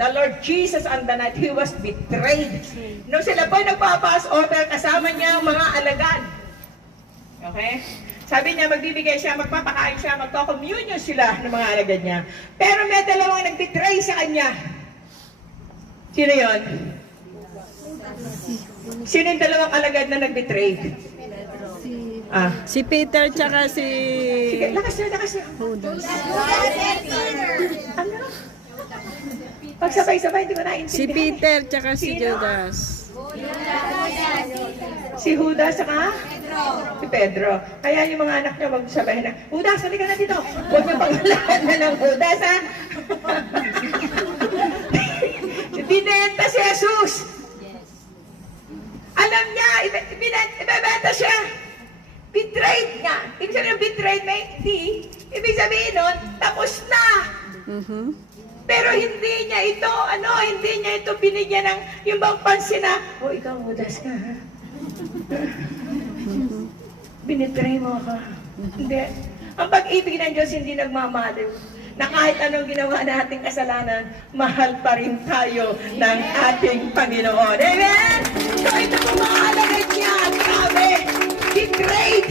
The Lord Jesus on the night He was betrayed. Nung sila po nagpa-pass over, kasama niya ang mga alagad. Okay? Sabi niya, magbibigay siya, magpapakain siya, magko-communion sila ng mga alagad niya. Pero may dalawang nag-betray sa kanya. Sino yun? Sino yung dalawang alagad na nag-betray? Si Peter tsaka si... Sige, lakas niya. Judas. Ano? Pagsabay-sabay, hindi ko naintindihan. Si Peter tsaka si Sino? Judas. Si Judas saka? Si Pedro. Kaya yung mga anak niya magsabay na, Judas, halika na dito. Huwag niyo pangalahan na ng Judas, ha? Binenta si Jesus. Alam niya, ibebenta siya. Betrayed nga. Ibig sabihin ng betrayed, may hindi. Ibig sabihin nun, tapos na. Pero hindi niya ito binigyan ng yung bang pansin na, ikaw Judas ka, ha? Binitray mo ako. Hindi. Ang pag-ibig ng Diyos hindi nagmamaliw. Na kahit anong ginawa nating kasalanan, mahal pa rin tayo ng ating Panginoon. Amen? So ito po mga alagad niya, grabe, betrayed.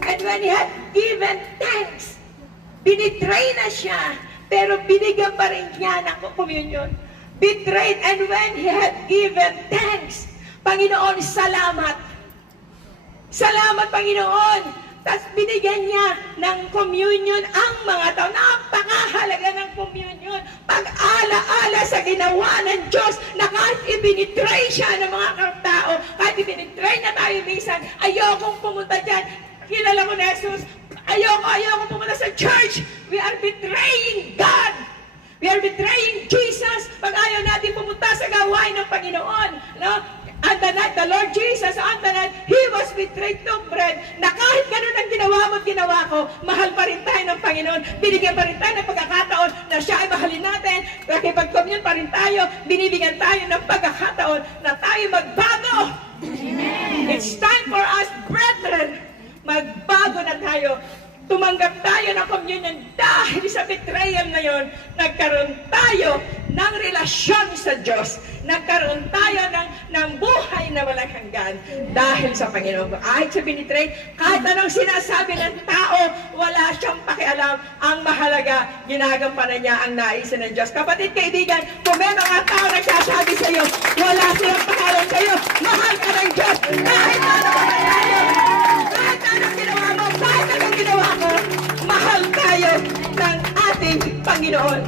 And when he had given thanks, binitray na siya, pero binigyan pa rin niya ng communion. Betrayed, and when he had given thanks, Panginoon, salamat. Salamat, Panginoon. Tapos binigyan niya ng communion ang mga tao. Napakahalaga ng communion. Pag-ala-ala sa ginawa ng Diyos na kahit ibinitray siya ng mga tao, kahit ibinitray na tayo minsan, ayokong pumunta dyan. Kilala ko na Jesus, ayokong pumunta sa church. We are betraying God. We are betraying Jesus pag ayaw natin pumunta sa gawain ng Panginoon. No? On the night, the Lord Jesus, on the night, He was betrayed to bread, na kahit ganun ang ginawa mo at ginawa ko, mahal pa rin tayo ng Panginoon. Binigyan pa rin tayo ng pagkakataon na siya ay mahalin natin. Nakipag-commune pa rin tayo. Binibigyan tayo ng pagkakataon na tayo magbago. Amen. It's time for us, brethren, magbago na tayo. Tumanggap tayo ng communion dahil sa betrayal na yon, nagkaroon tayo ng relasyon sa Diyos. Nagkaroon tayo ng buhay na walang hanggan dahil sa Panginoon. Kahit sa binitray, kahit anong sinasabi ng tao, wala siyang pakialam. Ang mahalaga, ginagampanan niya ang naisin ng Diyos. Kapatid, kaibigan, kung may mga tao nagsasabi sa iyo, wala silang pakialam sa iyo, mahal ka ng Diyos. Kahit ano tayo, kahit anong ginawa mo, kahit anong ginawa mo, mahal tayo ng ating Panginoon.